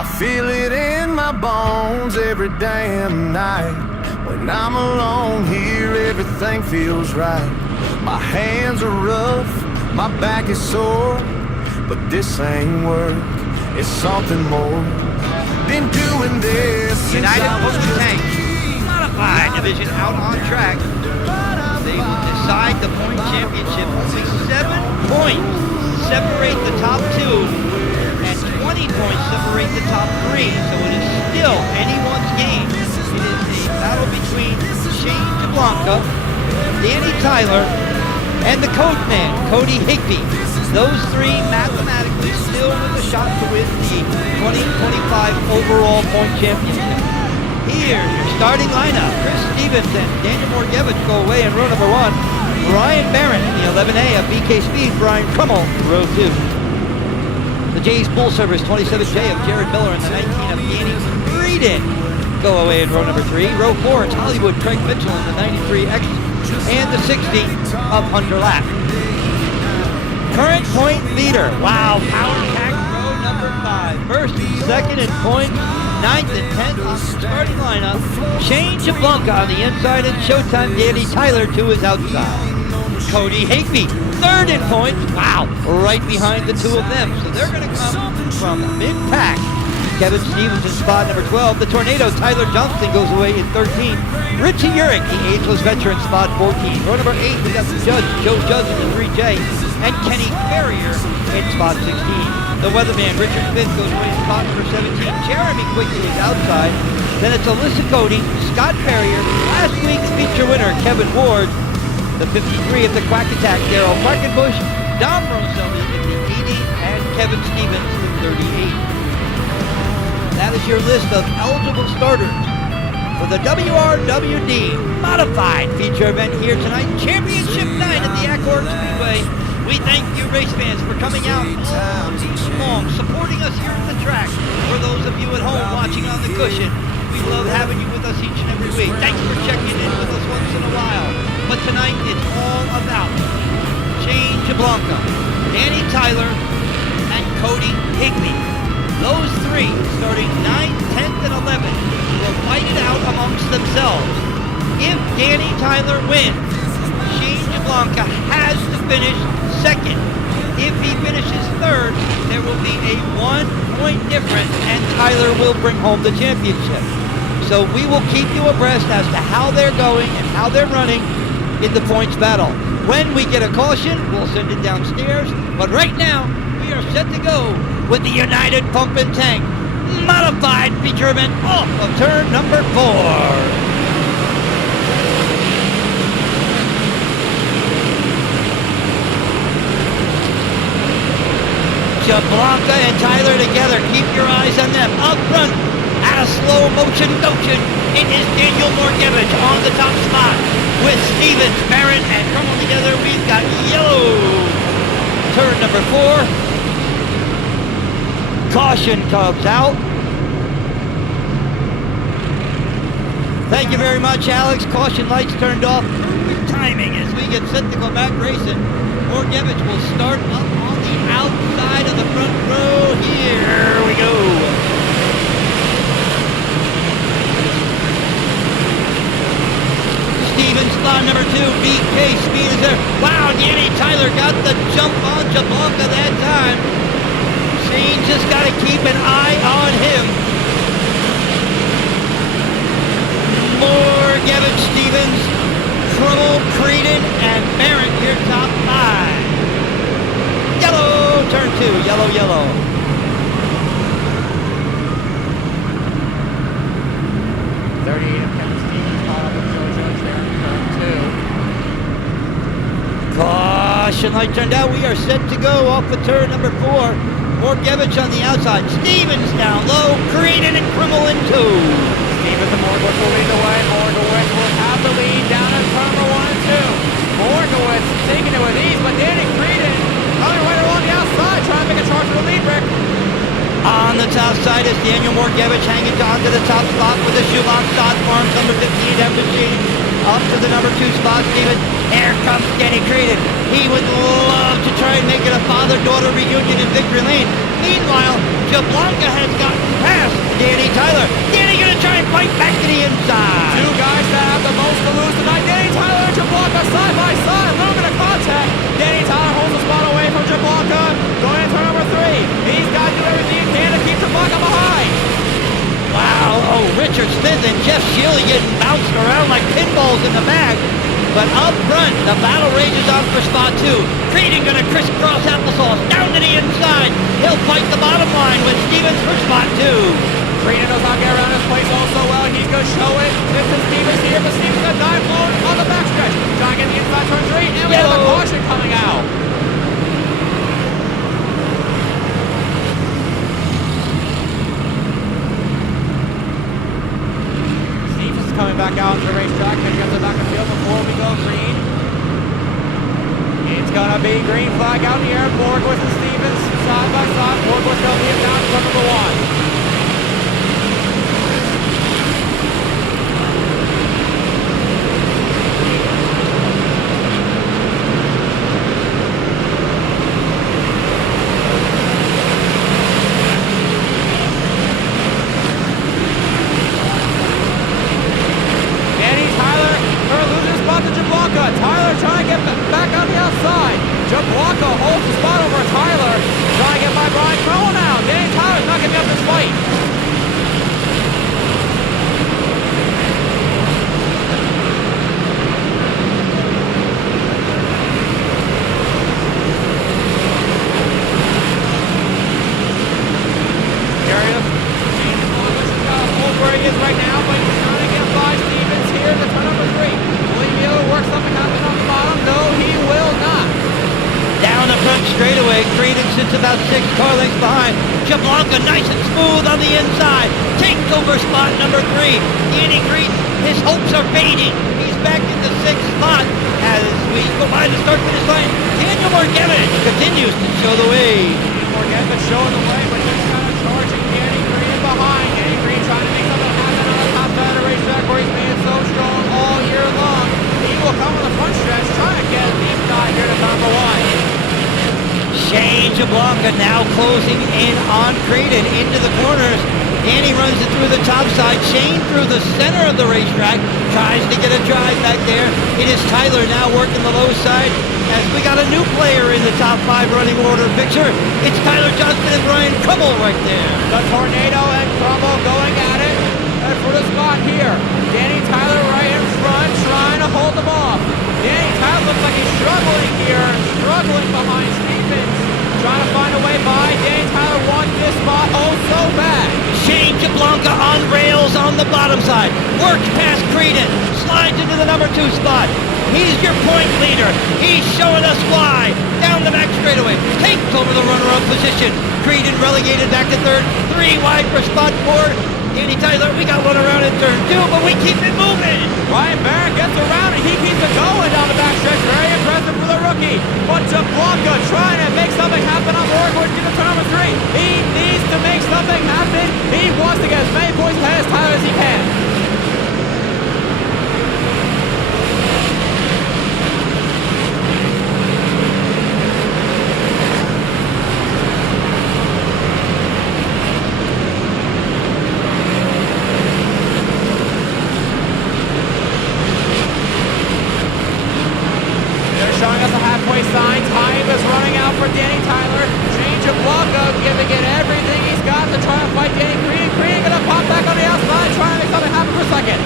I feel it in my bones every damn night. When I'm alone here, everything feels right. My hands are rough, my back is sore, but this ain't work, it's something more. Been doing this since United I was Post just Tank Modified Division out on track. They decide the point championship. Only 7 points separate the top 2, and 20 points separate the top 3. So it is still anyone's game. It is a battle between Shane DeBlanca, Danny Tyler, and the code man, Cody Higbee. Those 3 mathematically still with a shot to win the 2025 overall point championship. Here's your starting lineup. Chris Stevens and Daniel Morgevich go away in row number 1. Ryan Barron in the 11A of BK Speed, Brian Crummell in row 2. The Jays Bull Service 27J of Jared Miller and the 19 of Danny Creedon go away in row number 3. Row 4, it's Hollywood Craig Mitchell in the 93X and the 60 of Hunter Lapp. Current point leader, wow, power pack row number 5. First and second in points, 9th and 10th on the starting lineup. Shane DeBlanca on the inside and Showtime Danny Tyler to his outside. Cody Higbee, 3rd in points, wow, right behind the 2 of them. So they're going to come from mid-pack. Kevin Stevens in spot number 12. The Tornado, Tyler Johnston, goes away in 13. Richie Urick, the ageless veteran, spot 14. Row number 8, we got the Judge, Joe Judge in the 3J, and Kenny Ferrier in spot 16. The Weatherman, Richard Smith, goes away in spot number 17. Jeremy Quigley is outside. Then it's Alyssa Cody, Scott Ferrier, last week's feature winner, Kevin Ward, the 53 of the Quack Attack, Daryl Quackenbush, Dom Roselli in the 80, and Kevin Stevens in 38. That is your list of eligible starters for the WRWD Modified Feature event here tonight, Championship 9 at the Accord Speedway. We thank you race fans for coming out all season long, supporting us here at the track. For those of you at home watching on the cushion, we love having you with us each and every week. Thanks for checking in with us once in a while. But tonight it's all about Shane DeBlanca, Danny Tyler, and Cody Higbee. Those 3, starting 9th, 10th, and 11th, will fight it out amongst themselves. If Danny Tyler wins, Shane DeBlanca has to finish 2nd. If he finishes 3rd, there will be a 1-point difference, and Tyler will bring home the championship. So we will keep you abreast as to how they're going and how they're running in the points battle. When we get a caution, we'll send it downstairs. But right now, we are set to go with the United Pump and Tank Modified Feature event off of turn number 4. DeBlanca and Tyler together. Keep your eyes on them. Up front, at a slow motion notion, it is Daniel Morgevich on the top spot. With Stevens, Barron, and Crummell together, we've got yellow. Turn number 4. Caution comes out. Thank you very much, Alex. Caution lights turned off. Perfect timing as we get set to go back racing. Morgevich will start up on the outside of the front row. Here we go. Stevens, spot number 2. BK Speed is there. Wow, Danny Tyler got the jump on DeBlanca that time. Shane just got to keep an eye on him. Morgevich, Stevens, Crummell, Creedon, and Barron here top 5. Yellow, turn 2, yellow, yellow. Caution light turned out. We are set to go off of turn number 4. Morgevich on the outside. Stevens down low. Creedon and Crummell in 2. Stevens and Morgevich will lead the way. Morgevich will have the lead down in turn number 1 and 2. Morgevich taking it with ease, but Danny Creedon coming right along the outside, trying to make a charge for the lead, Rick. On the top side is Daniel Morgevich hanging on to the top spot with the Schumann Sod Farms number 15 Embassy. Up to the number 2 spot, Stevens. Here comes Danny Creedon. He would love to try and make it a father-daughter reunion in Victory Lane. Meanwhile, Jablonka has gotten past Danny Tyler. Danny gonna try and fight back to the inside. Two guys that have the most to lose tonight. Danny Tyler and Jablonka side by side. A little bit of contact. Danny Tyler holds the spot away from Jablonka. Going into turn number 3. He's got to do everything he can to keep Jablonka behind. Wow, oh, Richard Smith and Jeff Shealy getting bounced around like pinballs in the bag. But up front, the battle rages on for spot 2. Creedon gonna crisscross applesauce down to the inside. He'll fight the bottom line with Stevens for spot 2. Creedon knows how to get around this place all so well. He's gonna show it. This is Stevens here, but Stevens got dive low on the backstretch. Trying to get the inside turn 3, and we have a caution coming out. Coming back out into the racetrack, picking up the back of the field before we go green. It's gonna be green flag out in the air. Borgwitz and Stevens side by side. Borgwitz gonna lead down to number 1. Tyler trying to get back on the outside. Jablonka holds the spot over Tyler. Trying to get by Brian Crowell now. Danny Tyler's not giving up this fight. Where he is right now, but he's trying to get by Stevens here to turn number 3. Will he be able to work something happen on the bottom? No, he will not. Down the front straightaway, Creedon sits about 6 car lengths behind. Jablonka nice and smooth on the inside. Takes over spot number 3. Danny Creedon, his hopes are fading. He's back in the 6th spot as we go by the start-finish line. Daniel Morgevich continues to show the way. Morgevich showing the way, but just kind of charging Danny Creedon behind. Danny Creedon trying to make something happen on the top side of the racetrack where he's been so strong all year long. He will come on the front stretch, trying to get the inside here to number 1. Shane Jablonka now closing in on Creedon into the corners. Danny runs it through the top side. Shane through the center of the racetrack. Tries to get a drive back there. It is Tyler now working the low side as we got a new player in the top 5 running order picture. It's Tyler Johnston and Brian Crummell right there. The Tornado and Crummell going at it. And for the spot here, Danny Tyler right in front trying to hold them off. Danny Tyler looks like he's struggling here. Struggling behind Stevens. Trying to find a way by. Danny Tyler wants this spot oh so bad. Shane Jablonka on rails on the bottom side. Works past Creedon. Slides into the number 2 spot. He's your point leader. He's showing us why. Down the back straightaway. Takes over the runner-up position. Creedon relegated back to 3rd. 3 wide for spot 4. Danny Tyler, we got one around in turn 2, but we keep it moving. Ryan Barrett gets around and he keeps it going down the backstretch. Very impressive for the rookie. But Jablonka trying to make something happen on Borgwitz into turn number 3. He needs to make something happen. He wants to get as many points ahead as Tyler as he can. Showing us a halfway sign. Time is running out for Danny Tyler. Shane Jablonka giving it everything he's got to try and fight Danny Creedon. Creedon gonna pop back on the outside, trying to make something happen for a second.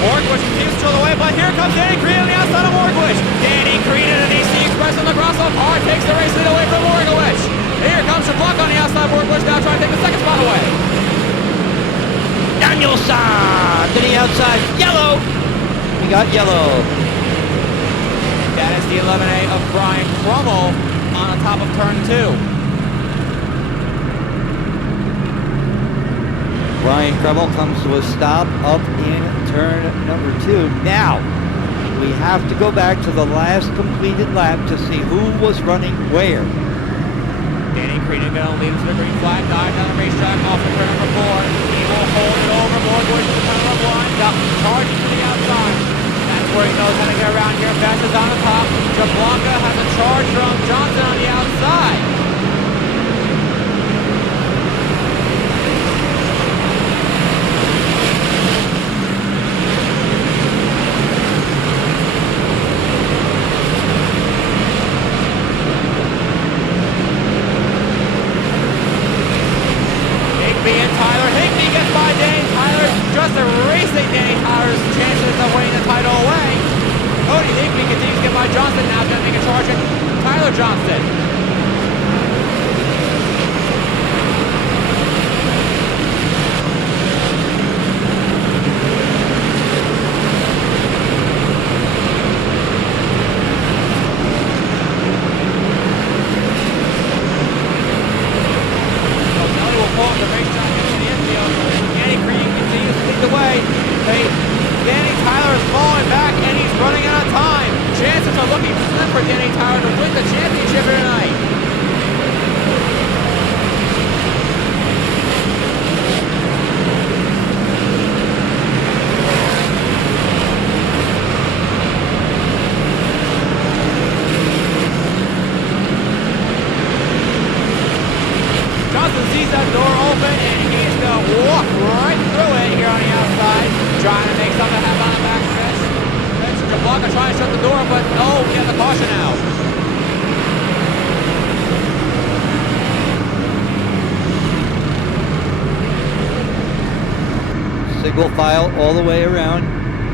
Borgwitz continues to show the way, but here comes Danny Creedon on the outside of Borgwitz. Danny Creedon and EC Express on the Grosso car takes the race lead away from Borgwitz. Here comes Jablonka on the outside of Borgwitz, now trying to take the 2nd spot away. Danielson to the outside. Yellow. We got yellow. That is the 11A of Brian Crummell on the top of turn 2. Brian Crummell comes to a stop up in turn number 2. Now, we have to go back to the last completed lap to see who was running where. Danny Creedon gonna lead him to the green flag, dive down the racetrack off of turn number 4. He will hold it over, more going to turn number 1, charging to the outside. That's where he knows how to get around here. Best is on the top. Jablonka has a charge from Johnson on the outside. Just erasing Danny Tyler's chances of winning the title away. Cody Higbee continues to get by Johnson. Now he's going to make a charge at Tyler Johnson. So Nelly will pull up the racetrack into the infield. Danny Creedon continues to lead the way. Danny Tyler is falling back and he's running out of time. Chances are looking slim for Danny Tyler to win the championship here tonight. Johnson sees that door open and he's going to walk right through it here on the outside, trying to make something happen on the back stretch. Jablonka trying to shut the door, but no, we have the caution out. Single file all the way around.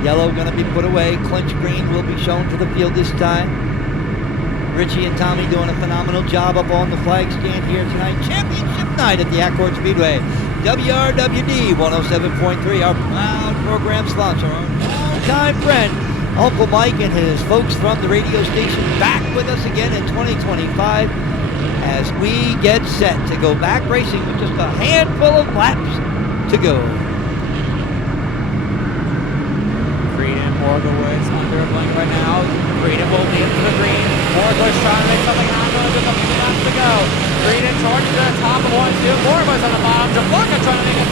Yellow going to be put away. Clinch green will be shown to the field this time. Richie and Tommy doing a phenomenal job up on the flag stand here tonight. Championship night at the Accord Speedway. WRWD 107.3, our proud program sponsor, our longtime friend, Uncle Mike and his folks from the radio station, back with us again in 2025 as we get set to go back racing with just a handful of laps to go. Creedon, Morgowitz under a blink right now. Creedon will lead to the green. Morgowitz trying to make something happen with a few laps to go. Creedon charges to the top of 1-2. Morgowitz on the bottom. Jablonka trying to make a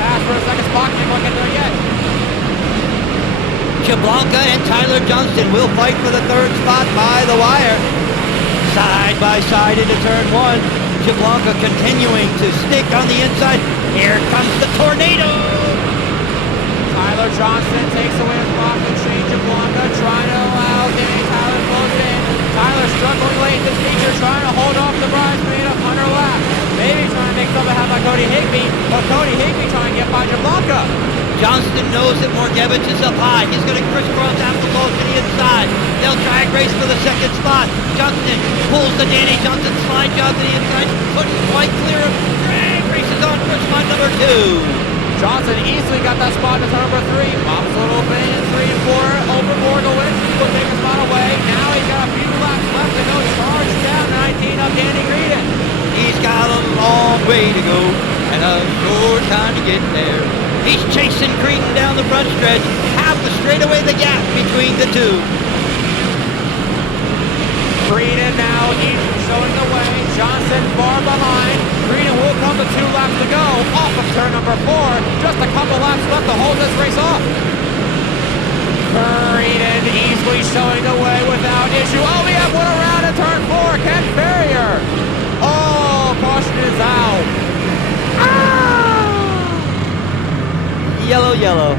pass for a second spot. Can't quite get there yet. Jablonka and Tyler Johnson will fight for the third spot by the wire. Side by side into turn 1. Jablonka continuing to stick on the inside. Here comes the tornado. Tyler Johnson takes away his spot from Shane Jablonka, trying to allow Danny Tyler to close in. Tyler struggling late in this feature, trying to hold off the bridesmaid of Hunter Lap. Maybe trying to make something happen by Cody Higbee, but Cody Higbee trying to get by Jablonka. Johnston knows that Morgevich is up high. He's going to crisscross Applebaum to the inside. They'll drag race for the second spot. Johnston pulls the Danny Johnson slide job to the inside. Couldn't quite clear him. Drag races on for spot number 2. Johnson easily got that spot to turn number 3. Bob's a little bit in 3 and 4 over Morgowitz. He will take a spot away. Now he's got a few laps left to go. Charge down 19 of Danny Creedon. He's got a long way to go and a short time to get there. He's chasing Creedon down the front stretch. Half the straightaway the gap between the two. Creedon now showing the way. Johnson far behind. Creedon will come to 2 laps to go off of turn number 4. Just a couple laps left to hold this race off. Creedon easily showing the way without issue. Oh, we have one around at turn 4. Ken Ferrier. Oh, caution is out. Yellow, yellow.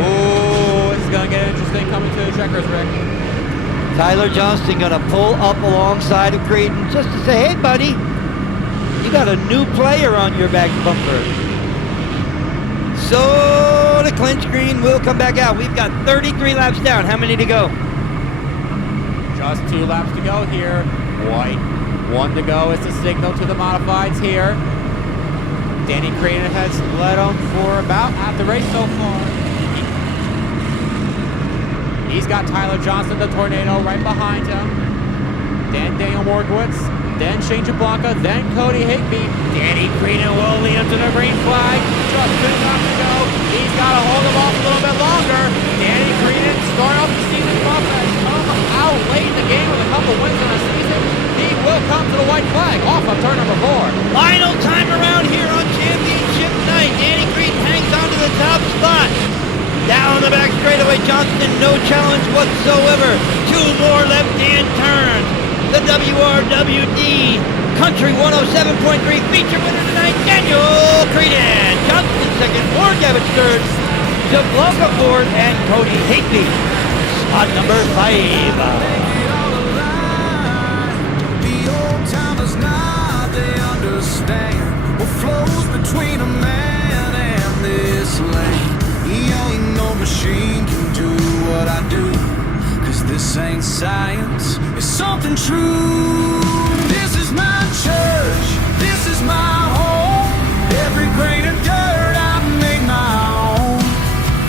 Oh, this is going to get interesting coming to the checkers, Rick. Tyler Johnston going to pull up alongside of Creedon just to say, hey, buddy, you got a new player on your back bumper. So the clinch green will come back out. We've got 33 laps down. How many to go? Just 2 laps to go here. White. 1 to go is the signal to the modifieds here. Danny Creedon has led them for about half the race so far. He's got Tyler Johnson, the Tornado, right behind him. Then Daniel Morgowitz, then Shane Jablonka, then Cody Higbee. Danny Creedon will lead him to the green flag. Just 2 laps to go. He's got to hold him off a little bit longer. Danny Creedon, starting off the season buff, has come out late in the game with a couple wins in the season. He will come to the white flag off of on turn number 4. Final time around here on championship night. Danny Green hangs on to the top spot. Down the back straightaway, Johnston, no challenge whatsoever. 2 more left-hand turns. The WRWD Country 107.3 feature winner tonight, Daniel Creedon. Johnston second, Morgavich third, Zabloka fourth, and Cody Higby, spot number 5. The old timers now they understand what flows between a man and this land. Ain't no machine can do what I do, 'cause this ain't science, it's something true. This is my church, this is my home. Every grain of dirt I make my own.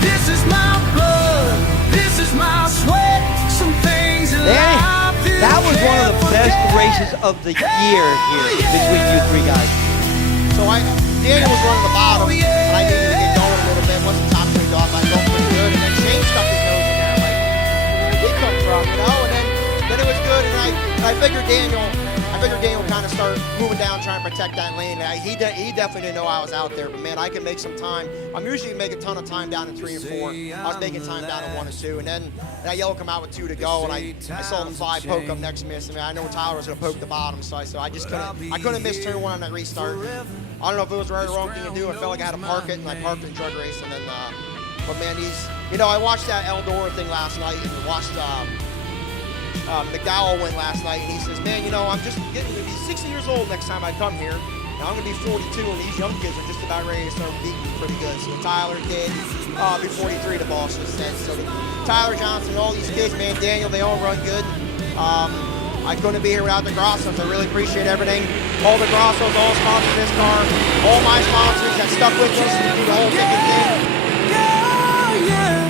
This is my blood, this is my sweat. Some things in life you That was one of the can't best forget. races of the year here between you 3 guys. So Daniel was running the bottom, and I needed to get going a little bit. Once the top cleaned off, I felt pretty good. And then Shane stuck his nose in there. I'm like, where did he come from, you know? And then it was good. And I figured Daniel kind of started moving down, trying to protect that lane. He definitely didn't know I was out there, but man, I can make some time. I'm usually making a ton of time down in 3 and 4. I was making time down in 1 and 2, and then that yellow come out with 2 to go, and I saw the 5 poke up next miss. I mean, I know Tyler was going to poke the bottom, so I just couldn't miss turn 1 on that restart. I don't know if it was the right or wrong thing to do. I felt like I had to park it, and I parked it in drug race, and then, but man, I watched that Eldora thing last night, and watched McDowell win last night, and he says, man, I'm just getting to be 60 years old next time I come here. Now I'm going to be 42, and these young kids are just about ready to start beating me pretty good. So Tyler did, be 43, the boss just said. So Tyler Johnson, all these kids, man, Daniel, they all run good. I couldn't be here without the Grossos. I really appreciate everything. All the Grossos, all sponsors this car, all my sponsors that stuck with us through the whole ticket thing. Yeah, yeah.